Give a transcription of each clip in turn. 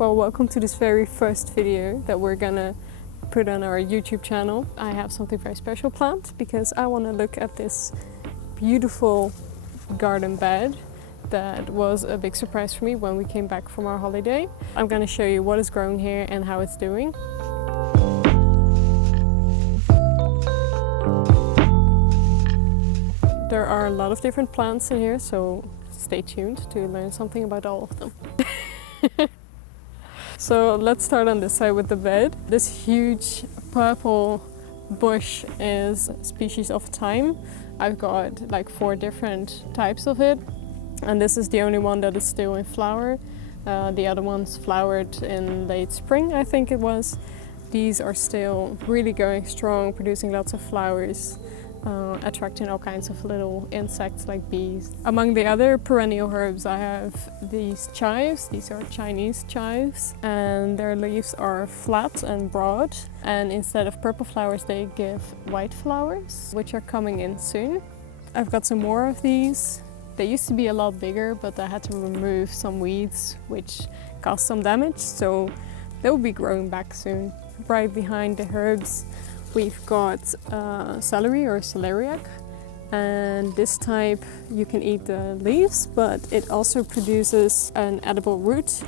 Well, welcome to this very first video that we're gonna put on our YouTube channel. I have something very special planned because I want to look at this beautiful garden bed that was a big surprise for me when we came back from our holiday. I'm gonna show you what is growing here and how it's doing. There are a lot of different plants in here, so stay tuned to learn something about all of them. So let's start on this side with the bed. This huge purple bush is a species of thyme. I've got like 4 different types of it, and this is the only one that is still in flower. The other ones flowered in late spring, I think it was. These are still really going strong, producing lots of flowers. Attracting all kinds of little insects like bees. Among the other perennial herbs I have these chives. These are Chinese chives and their leaves are flat and broad, and instead of purple flowers they give white flowers, which are coming in soon. I've got some more of these. They used to be a lot bigger, but I had to remove some weeds which caused some damage, so they'll be growing back soon. Right behind the herbs we've got celery or celeriac, and this type you can eat the leaves, but it also produces an edible root,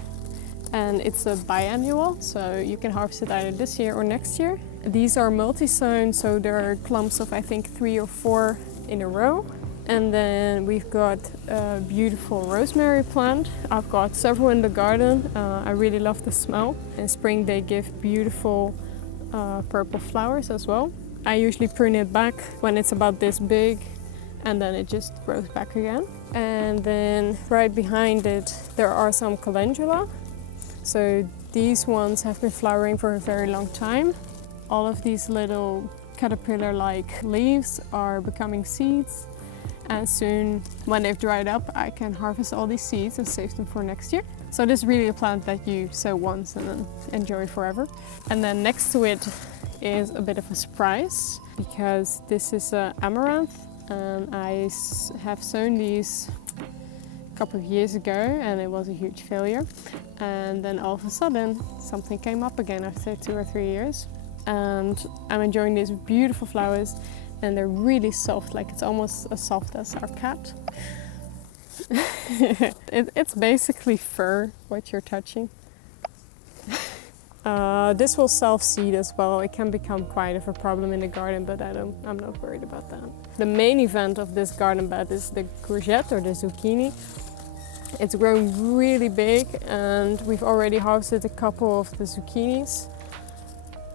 and it's a biannual, so you can harvest it either this year or next year. These are multi-sown, so there are clumps of I think 3 or 4 in a row. And then we've got a beautiful rosemary plant. I've got several in the garden. I really love the smell. In spring they give beautiful purple flowers as well. I usually prune it back when it's about this big, and then it just grows back again. And then right behind it there are some calendula. So these ones have been flowering for a very long time. All of these little caterpillar-like leaves are becoming seeds, and soon when they've dried up I can harvest all these seeds and save them for next year. So this is really a plant that you sow once and then enjoy forever. And then next to it is a bit of a surprise, because this is amaranth, and I have sown these a couple of years ago and it was a huge failure. And then all of a sudden something came up again after 2 or 3 years, and I'm enjoying these beautiful flowers, and they're really soft, like it's almost as soft as our cat. It's basically fur what you're touching. This will self-seed as well. It can become quite of a problem in the garden, but I'm not worried about that. The main event of this garden bed is the courgette or the zucchini. It's grown really big, and we've already harvested a couple of the zucchinis.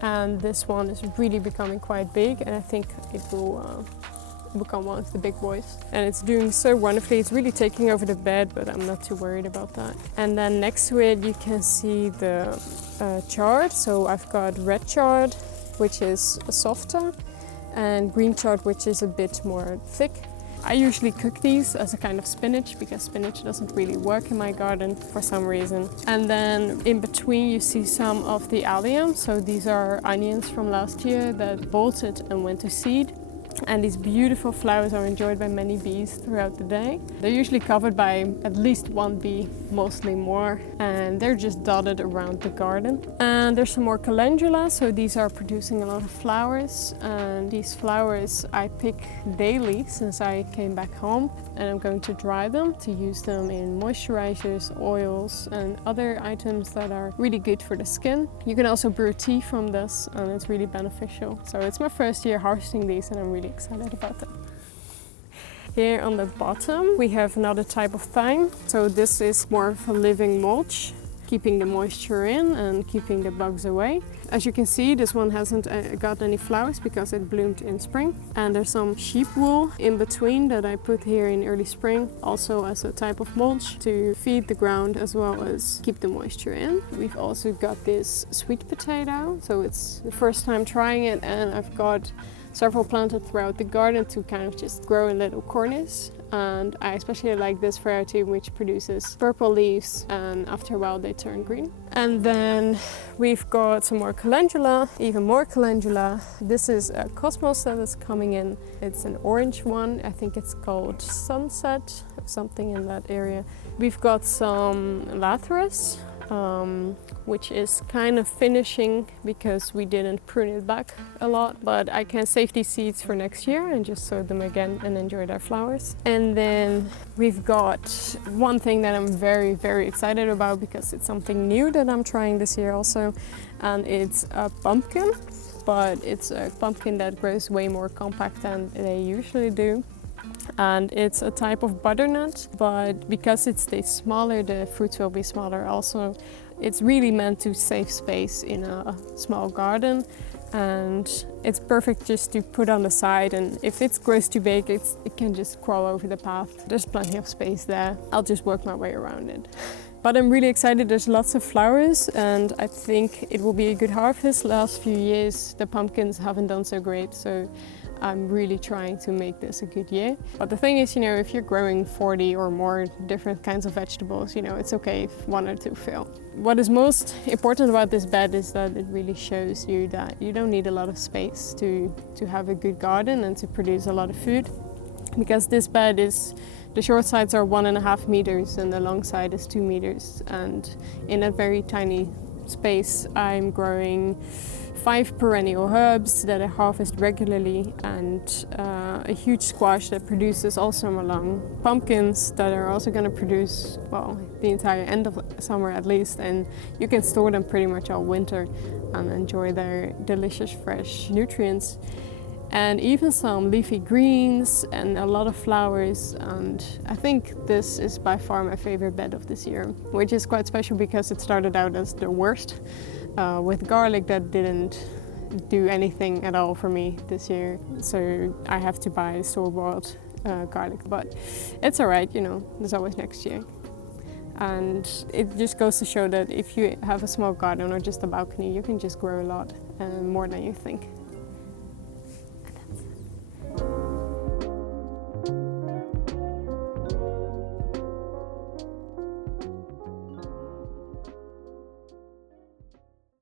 And this one is really becoming quite big, and I think it will become one of the big boys. And it's doing so wonderfully. It's really taking over the bed, but I'm not too worried about that. And then next to it you can see the chard. So I've got red chard, which is softer, and green chard, which is a bit more thick. I usually cook these as a kind of spinach, because spinach doesn't really work in my garden for some reason. And then in between you see some of the allium. So these are onions from last year that bolted and went to seed. And these beautiful flowers are enjoyed by many bees throughout the day. They're usually covered by at least 1 bee, mostly more, and they're just dotted around the garden. And there's some more calendula, so these are producing a lot of flowers, and these flowers I pick daily since I came back home, and I'm going to dry them to use them in moisturizers, oils and other items that are really good for the skin. You can also brew tea from this, and it's really beneficial. So it's my first year harvesting these, and I'm really excited about that. Here on the bottom we have another type of thyme. So this is more of a living mulch, keeping the moisture in and keeping the bugs away. As you can see, this one hasn't got any flowers because it bloomed in spring. And there's some sheep wool in between that I put here in early spring, also as a type of mulch to feed the ground as well as keep the moisture in. We've also got this sweet potato. So it's the first time trying it, and I've got several planted throughout the garden to kind of just grow in little corners. And I especially like this variety, which produces purple leaves, and after a while they turn green. And then we've got some more calendula, even more calendula. This is a cosmos that is coming in. It's an orange one. I think it's called Sunset, something in that area. We've got some lathyrus, which is kind of finishing because we didn't prune it back a lot, but I can save these seeds for next year and just sow them again and enjoy their flowers. And then we've got one thing that I'm very, very excited about because it's something new that I'm trying this year also, and it's a pumpkin, but it's a pumpkin that grows way more compact than they usually do. And it's a type of butternut, but because it stays smaller, the fruits will be smaller also. It's really meant to save space in a small garden, and it's perfect just to put on the side, and if it grows too big, it can just crawl over the path. There's plenty of space there. I'll just work my way around it. But I'm really excited. There's lots of flowers and I think it will be a good harvest. Last few years the pumpkins haven't done so great, so I'm really trying to make this a good year. But the thing is, if you're growing 40 or more different kinds of vegetables, it's okay if one or two fail. What is most important about this bed is that it really shows you that you don't need a lot of space to have a good garden and to produce a lot of food. Because this bed is, the short sides are 1.5 meters and the long side is 2 meters. And in a very tiny space, I'm growing 5 perennial herbs that I harvest regularly, and a huge squash that produces all summer long, pumpkins that are also going to produce, well, the entire end of summer at least, and you can store them pretty much all winter and enjoy their delicious fresh nutrients. And even some leafy greens and a lot of flowers, and I think this is by far my favorite bed of this year, which is quite special because it started out as the worst. With garlic that didn't do anything at all for me this year, so I have to buy store-bought garlic, but it's alright, there's always next year. And it just goes to show that if you have a small garden or just a balcony, you can just grow a lot, more than you think.